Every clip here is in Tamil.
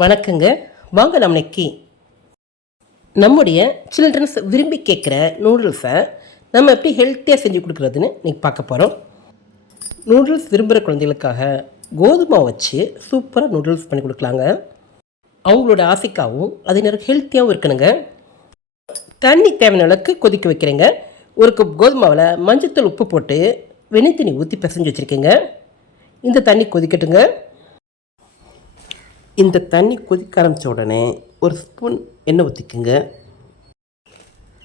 வணக்கங்க. வாங்க நம்ம இன்னைக்கு நம்முடைய சில்ட்ரன்ஸ் விரும்பி கேட்குற நூடுல்ஸை நம்ம எப்படி ஹெல்த்தியாக செஞ்சு கொடுக்குறதுன்னு இன்றைக்கி பார்க்க போகிறோம் நூடுல்ஸ் விரும்புகிற குழந்தைகளுக்காக கோதுமை வச்சு சூப்பராக நூடுல்ஸ் பண்ணி கொடுக்கலாங்க. அவங்களோட ஆசைக்காகவும் அதே நேரம் ஹெல்த்தியாகவும் இருக்கணுங்க. தண்ணி தேவையான அளவுக்கு கொதிக்க வைக்கிறேங்க. ஒரு கப் கோதுமாவில் மஞ்சத்தூள் உப்பு போட்டு வெண்ணெய் தண்ணி ஊற்றி பிசைஞ்சு வச்சுருக்கேங்க. இந்த தண்ணி கொதிக்கட்டுங்க. இந்த தண்ணி கொதிக்க ஆரம்பித்த உடனே ஒரு ஸ்பூன் எண்ணெய் ஊற்றிக்குங்க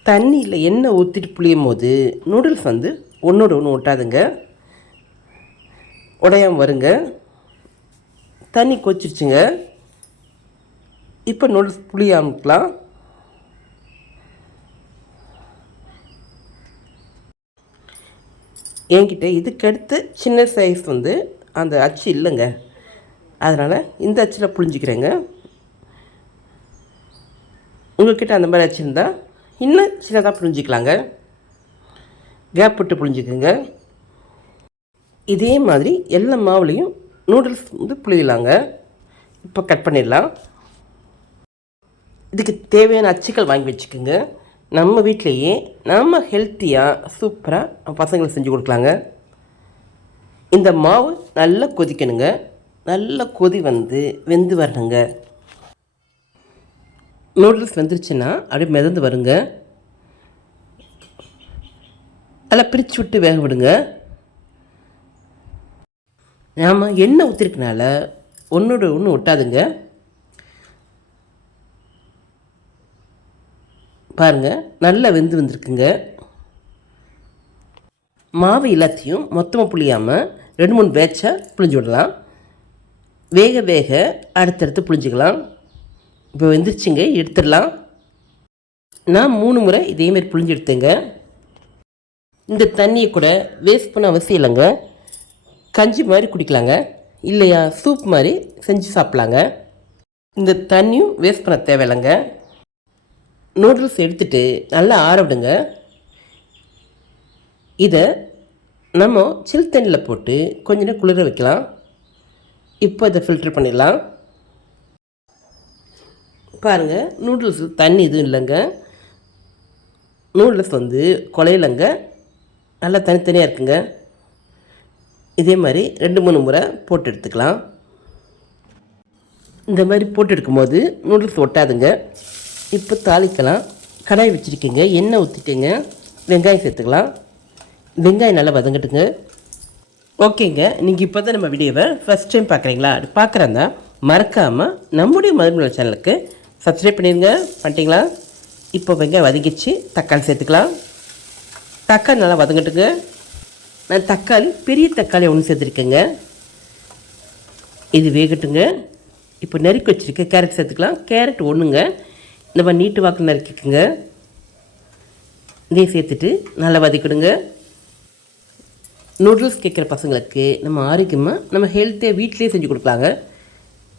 தண்ணியில் எண்ணெய் ஊற்றிட்டு புளியும் போது நூடுல்ஸ் வந்து ஒன்றோட ஒன்று ஒட்டாதுங்க. உடையாமல் வருங்க. தண்ணி கொச்சிருச்சுங்க இப்போ நூடுல்ஸ் புளியாமக்கலாம் என்கிட்ட இதுக்கடுத்து சின்ன சைஸ் வந்து அந்த அச்சு இல்லைங்க. அதனால் இந்த அச்சில் புழிஞ்சிக்கிறேங்க. உங்கள்கிட்ட அந்த மாதிரி அச்சு இருந்தால் இன்னும் சின்னதாக புழிஞ்சிக்கலாங்க. கேப் விட்டு புழிஞ்சிக்கோங்க. இதே மாதிரி எல்லா மாவுலேயும் நூடுல்ஸ் வந்து புழியலாங்க. இப்போ கட் பண்ணிடலாம். இதுக்கு தேவையான அச்சுக்கள் வாங்கி வச்சுக்கோங்க. நம்ம வீட்டிலையே நம்ம ஹெல்த்தியாக சூப்பராக பசங்களுக்கு செஞ்சு கொடுக்கலாங்க. இந்த மாவு நல்லா கொதிக்கணுங்க. நல்ல கொதி வந்து வெந்து வரணுங்க நூடுல்ஸ் வெந்துருச்சுன்னா அப்படியே மிதந்து வருங்க. நல்லா பிரித்து விட்டு வேக விடுங்க. நாம் எண்ணெய் ஊற்றிருக்கனால ஒன்றோட ஒன்று ஒட்டாதுங்க. பாருங்கள் நல்லா வெந்து வந்திருக்குங்க. மாவு எல்லாத்தையும் மொத்தமாக புளியாமல் ரெண்டு மூணு பேட்சாக புளிஞ்சு விடலாம். வேக வேக அடுத்தடுத்து புளிஞ்சிக்கலாம். இப்போ வெந்துருச்சுங்க எடுத்துடலாம். நான் மூணு முறை இதேமாரி புளிஞ்சு எடுத்தேங்க. இந்த தண்ணியை கூட வேஸ்ட் பண்ண அவசியம் இல்லைங்க. கஞ்சி மாதிரி குடிக்கலாங்க. இல்லையா சூப் மாதிரி செஞ்சு சாப்பிட்லாங்க. இந்த தண்ணியும் வேஸ்ட் பண்ண தேவையில்லைங்க. நூடுல்ஸ் எடுத்துட்டு நல்லா ஆற விடுங்க. இதை நம்ம சில் தண்ணியில் போட்டு கொஞ்ச நேரம் குளிர வைக்கலாம். இப்போ இதை ஃபில்ட்ரு பண்ணிடலாம். பாருங்கள் நூடுல்ஸ் தண்ணி எதுவும் இல்லைங்க. நூடுல்ஸ் வந்து குலையிலங்க நல்லா தனித்தனியாக இருக்குங்க. இதே மாதிரி ரெண்டு மூணு முறை போட்டு எடுத்துக்கலாம். இந்த மாதிரி போட்டு எடுக்கும்போது நூடுல்ஸ் ஒட்டாதுங்க. இப்போ தாளிக்கலாம். கடாய் வச்சுருக்கீங்க எண்ணெய் ஊற்றிட்டீங்க வெங்காயம் சேர்த்துக்கலாம். வெங்காயம் நல்லா வதங்கட்டுங்க. ஓகேங்க நீங்கள் இப்போ தான் நம்ம வீடியோவை ஃபஸ்ட் டைம் பார்க்குறீங்களா அது பார்க்குறதா மறக்காமல் நம்முடைய மதுமலர் சேனலுக்கு சப்ஸ்கிரைப் பண்ணிடுங்க பண்ணிட்டீங்களா? இப்போ வெங்காயம் வதங்கிச்சு தக்காளி சேர்த்துக்கலாம். தக்காளி நல்லா வதங்கட்டுங்க. நான் தக்காளி பெரிய தக்காளி ஒன்று சேர்த்துருக்கேங்க. இது வேகட்டுங்க. இப்போ நறுக்கி வச்சுருக்க கேரட் சேர்த்துக்கலாம். கேரட் ஒன்றுங்க இந்த மாதிரி நீட்டு வாக்கு நறுக்கிக்குங்க. இதையும் சேர்த்துட்டு நல்லா வதக்கிடுங்க. நூடுல்ஸ் கேட்குற பசங்களுக்கு நம்ம ஆரோக்கியமாக நம்ம ஹெல்த்தியாக வீட்டிலே செஞ்சு கொடுக்கலாங்க.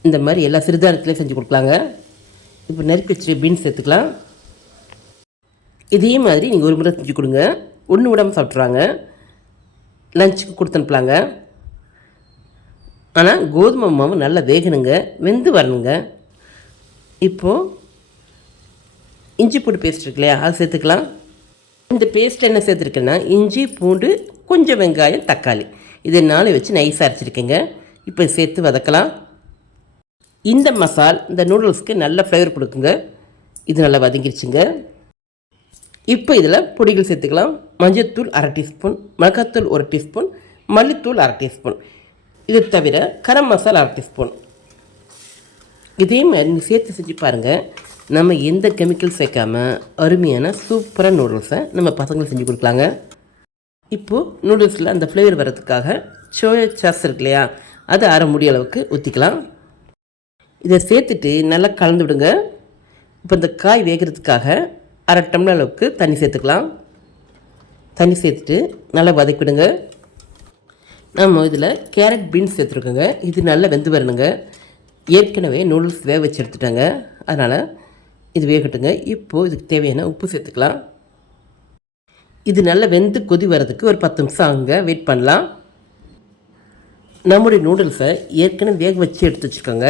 இந்த மாதிரி எல்லா சிறுதானியத்துலேயும் செஞ்சு கொடுக்கலாங்க. இப்போ நறுக்கி வச்சு பீன்ஸ் சேர்த்துக்கலாம். இதே மாதிரி நீங்கள் ஒரு முறை செஞ்சு கொடுங்க. ஒன்று விடாமல் சாப்பிட்றாங்க லஞ்சுக்கு கொடுத்து அனுப்பலாங்க. ஆனால் கோதுமை மாவு நல்லா வேகணுங்க. வெந்து வரணுங்க. இப்போது இஞ்சி பூண்டு பேஸ்ட் இருக்கு இல்லையா அது சேர்த்துக்கலாம். இந்த பேஸ்ட் என்ன சேர்த்துருக்கேன்னா இஞ்சி பூண்டு கொஞ்சம் வெங்காயம் தக்காளி. இதை நாளை வச்சு நைஸாக அரைச்சிருக்கேங்க. இப்போ சேர்த்து வதக்கலாம். இந்த மசால் இந்த நூடுல்ஸ்க்கு நல்ல ஃப்ளேவர் கொடுக்குங்க. இது நல்லா வதங்கிருச்சுங்க. இப்போ இதில் பொடிகள் சேர்த்துக்கலாம். மஞ்சத்தூள் அரை டீஸ்பூன் மிளகாத்தூள் ஒரு டீஸ்பூன் மல்லித்தூள் அரை டீஸ்பூன். இது தவிர கரம் மசாலா அரை டீஸ்பூன். இதே மாதிரி நீங்கள் சேர்த்து செஞ்சு பாருங்கள் நம்ம எந்த கெமிக்கல் சேர்க்காம அருமையான சூப்பரான நூடுல்ஸை நம்ம பசங்களுக்கு செஞ்சு கொடுக்கலாங்க. இப்போது நூடுல்ஸில் அந்த ஃப்ளேவர் வர்றதுக்காக சோயா சாஸ் இருக்கு இல்லையா? அதை அரை முடிய அளவுக்கு ஊற்றிக்கலாம் இதை சேர்த்துட்டு நல்லா கலந்து விடுங்க. இப்போ இந்த காய் வேகிறதுக்காக அரை டம்ளர் அளவுக்கு தண்ணி சேர்த்துக்கலாம். தண்ணி சேர்த்துட்டு நல்லா வதக்கிவிடுங்க நம்ம இதில் கேரட் பீன்ஸ் சேர்த்துருக்கோங்க. இது நல்லா வெந்து வரணுங்க. ஏற்கனவே நூடுல்ஸ் வேக வச்சு எடுத்துட்டாங்க. அதனால் இது வேகட்டுங்க. இப்போது இதுக்கு தேவையான உப்பு சேர்த்துக்கலாம். இது நல்லா வெந்து கொதி வர்றதுக்கு ஒரு பத்து நிமிஷம் ஆகுங்க வெயிட் பண்ணலாம். நம்முடைய நூடுல்ஸை ஏற்கனவே வேக வச்சு எடுத்து வச்சுக்கோங்க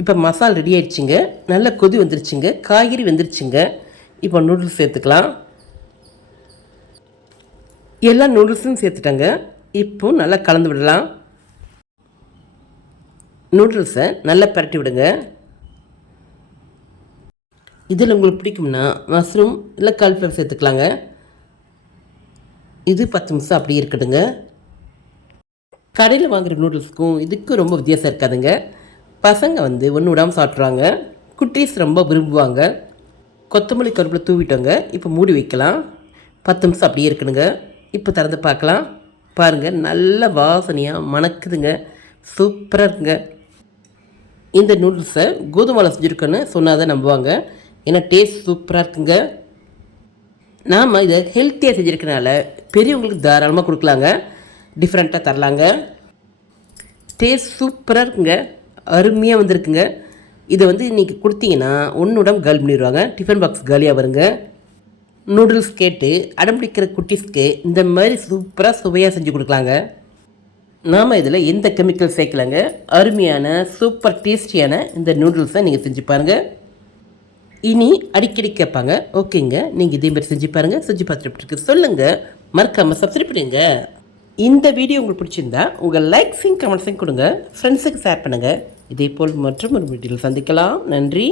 இப்போ மசால் ரெடி ஆயிடுச்சுங்க. நல்ல கொதி வந்துருச்சுங்க. காய்கறி வந்துருச்சுங்க. இப்போ நூடுல்ஸ் சேர்த்துக்கலாம். எல்லா நூடுல்ஸும் சேர்த்துட்டேங்க. இப்போ நல்லா கலந்து விடலாம். நூடுல்ஸை நல்லா பரட்டி விடுங்க. இதில் உங்களுக்கு பிடிக்கும்னா மஷ்ரூம் இல்லை கால்ஃப்ளவர் சேர்த்துக்கலாங்க. இது பத்து நிமிஷம் அப்படியே இருக்கட்டுங்க. கடையில் வாங்குகிற நூடுல்ஸ்க்கும் இதுக்கும் ரொம்ப வித்தியாசம் இருக்காதுங்க. பசங்க வந்து ஒன்று விடாமல் சாப்பிட்றாங்க. குட்டீஸ் ரொம்ப விரும்புவாங்க. கொத்தமல்லி கருப்பில் தூவிட்டோங்க. இப்போ மூடி வைக்கலாம். பத்து நிமிஷம் அப்படியே இருக்கணுங்க. இப்போ திறந்து பார்க்கலாம். பாருங்கள் நல்ல வாசனையாக மணக்குதுங்க. சூப்பராக இருக்குங்க. இந்த நூடுல்ஸை கோதுமாவில் செஞ்சுருக்கோன்னு சொன்னால் தான் நம்புவாங்க. ஏன்னா டேஸ்ட் சூப்பராக இருக்குங்க. நாம் இதை ஹெல்த்தியாக செஞ்சுருக்கனால பெரியவங்களுக்கு தாராளமாக கொடுக்கலாங்க. டிஃப்ரெண்ட்டாக தரலாங்க. டேஸ்ட் சூப்பராக இருக்குங்க. அருமையாக வந்திருக்குங்க. இதை வந்து இன்றைக்கி கொடுத்தீங்கன்னா ஒன்றுடம் காலி பண்ணிடுவாங்க டிஃபன் பாக்ஸ் காலியாக வருங்க. நூடுல்ஸ் கேட்டு அடம்பிடிக்கிற குட்டீஸ்க்கு இந்த மாதிரி சூப்பராக சுவையாக செஞ்சு கொடுக்கலாங்க. நாம் இதில் எந்த கெமிக்கல் சேர்க்கலாங்க? அருமையான சூப்பர் டேஸ்டியான இந்த நூடுல்ஸை நீங்கள் செஞ்சு பாருங்கள் இனி அடிக்கடி கேட்பாங்க. ஓகேங்க. நீங்கள் இதே மாதிரி செஞ்சு பாருங்கள் செஞ்சு பார்த்துட்டு சொல்லுங்கள் மறக்காமல் சப்ஸ்கிரைப் பண்ணுங்க இந்த வீடியோ உங்களுக்கு பிடிச்சிருந்தா உங்கள் லைக்ஸையும் கமெண்ட்ஸையும் கொடுங்க. ஃப்ரெண்ட்ஸுக்கு ஷேர் பண்ணுங்கள் இதே போல் மற்றும் ஒரு வீடியோவில் சந்திக்கலாம். நன்றி.